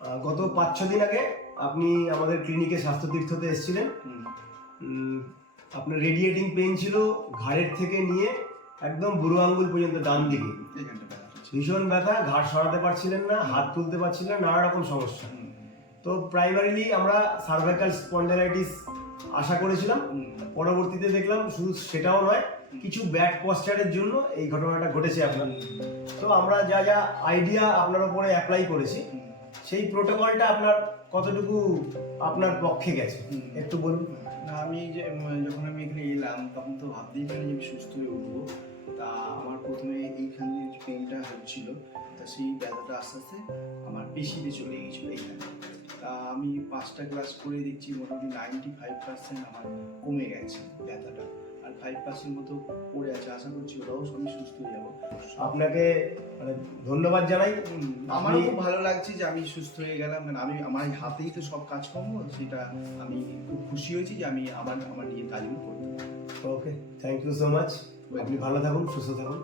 গত 5-6 দিন আগে আপনি আমাদের ক্লিনিকে স্বাস্থ্যতীর্থতে এসেছিলেন। আপনার রেডিয়েটিং পেইন ছিল ঘাড়ের থেকে নিয়ে একদম বুড়ো আঙ্গুল পর্যন্ত ডান দিকে, ভীষণ ব্যথা, ঘাড় সরাতে পারছিলেন না, হাত তুলতে পারছিলেন না, নানা রকম সমস্যা। তো প্রাইমারিলি আমরা সার্ভাইকাল স্পন্ডাইলাইটিস আশা করেছিলাম, পরবর্তীতে দেখলাম শুধু সেটাও নয়, কিছু ব্যাড পশ্চারের জন্য এই ঘটনাটা ঘটেছে আপনার। তো আমরা যা যা আইডিয়া আপনার উপরে অ্যাপ্লাই করেছি, সেই প্রোটোকলটা আপনার কতটুকু আপনার পক্ষে গেছে একটু বলুন। না, আমি যখন আমি এখানে এলাম তখন তো ভাবতেই পারিনি যে আমি সুস্থ হয়ে উঠবো। তা আমার প্রথমে এইখানে যে পেনটা হচ্ছিল, তা সেই ব্যথাটা আস্তে আস্তে আমার পেশিতে চলে গিয়েছিলো এইখানে। তা আমি 5টা ক্লাস করে দেখছি মোটামুটি 95% আমার কমে গেছে ব্যথাটা, আর 5% মতো পড়ে আছে। আশা করছি ওটাও আমি সুস্থ হয়ে যাবো। আপনাকে মানে ধন্যবাদ জানাই। আমারও খুব ভালো লাগছে যে আমি সুস্থ হয়ে গেলাম, মানে আমি আমার হাতেই তো সব কাজকর্ম, সেটা আমি খুব খুশি হয়েছি যে আমি আমার নিজের কাজগুলো করতে পারি। ওকে, থ্যাংক ইউ সো মাচ। আপনি ভালো থাকুন, সুস্থ থাকুন।